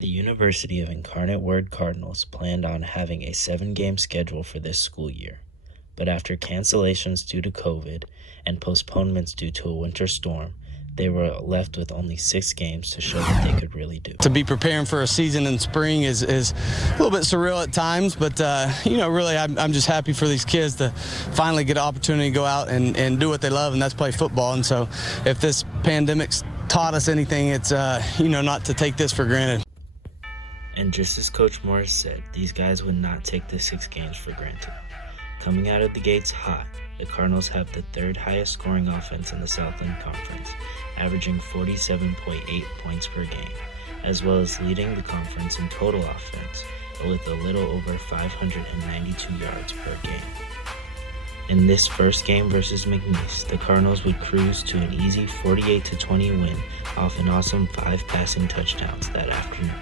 The University of Incarnate Word Cardinals planned on having a 7-game schedule for this school year, but after cancellations due to COVID and postponements due to a winter storm, they were left with only 6 games to show what they could really do. To be preparing for a season in spring is a little bit surreal at times, but really I'm just happy for these kids to finally get an opportunity to go out and do what they love, and that's play football. And so if this pandemic's taught us anything, it's not to take this for granted. And just as Coach Morris said, these guys would not take the 6 games for granted. Coming out of the gates hot, the Cardinals have the 3rd highest scoring offense in the Southland Conference, averaging 47.8 points per game, as well as leading the conference in total offense with a little over 592 yards per game. In this first game versus McNeese, the Cardinals would cruise to an easy 48-20 win off an awesome 5 passing touchdowns that afternoon.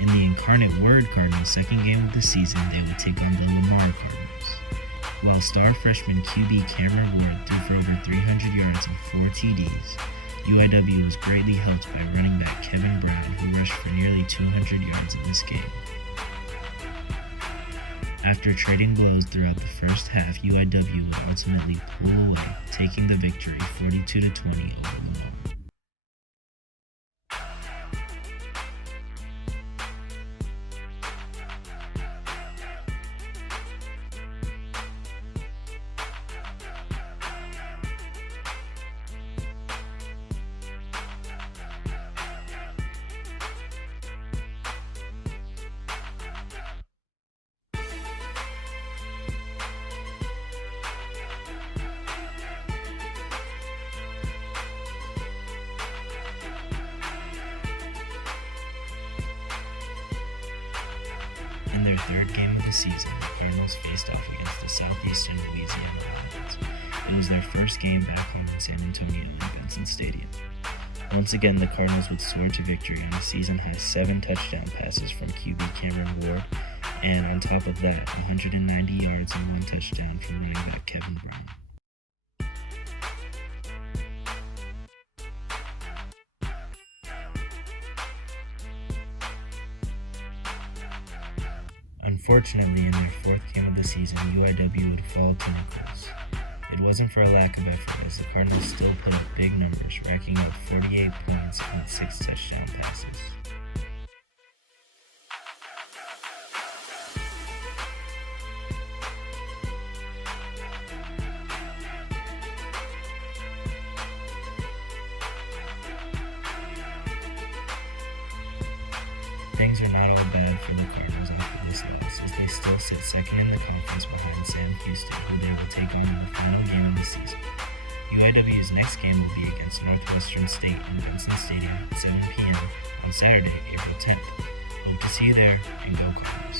In the Incarnate Word Cardinals' second game of the season, they would take on the Lamar Cardinals. While star freshman QB Cameron Ward threw for over 300 yards and 4 TDs, UIW was greatly helped by running back Kevin Brown, who rushed for nearly 200 yards in this game. After trading blows throughout the first half, UIW would ultimately pull away, taking the victory 42-20 over Lamar. In their 3rd game of the season, the Cardinals faced off against the Southeastern Louisiana Lions. It was their first game back home in San Antonio in Benson Stadium. Once again, the Cardinals would soar to victory on a season-high 7 touchdown passes from QB Cameron Ward, and on top of that, 190 yards and 1 touchdown from running back Kevin Brown. Unfortunately, in their 4th game of the season, UIW would fall to Nichols. It wasn't for a lack of effort, as the Cardinals still put up big numbers, racking up 48 points and 6 touchdown passes. Things are not all bad for the Cardinals after this loss, as they still sit 2nd in the conference behind Sam Houston, who they will take on in the final game of the season. UIW's next game will be against Northwestern State in Benson Stadium at 7 p.m. on Saturday, April 10th. Hope to see you there, and go Cardinals.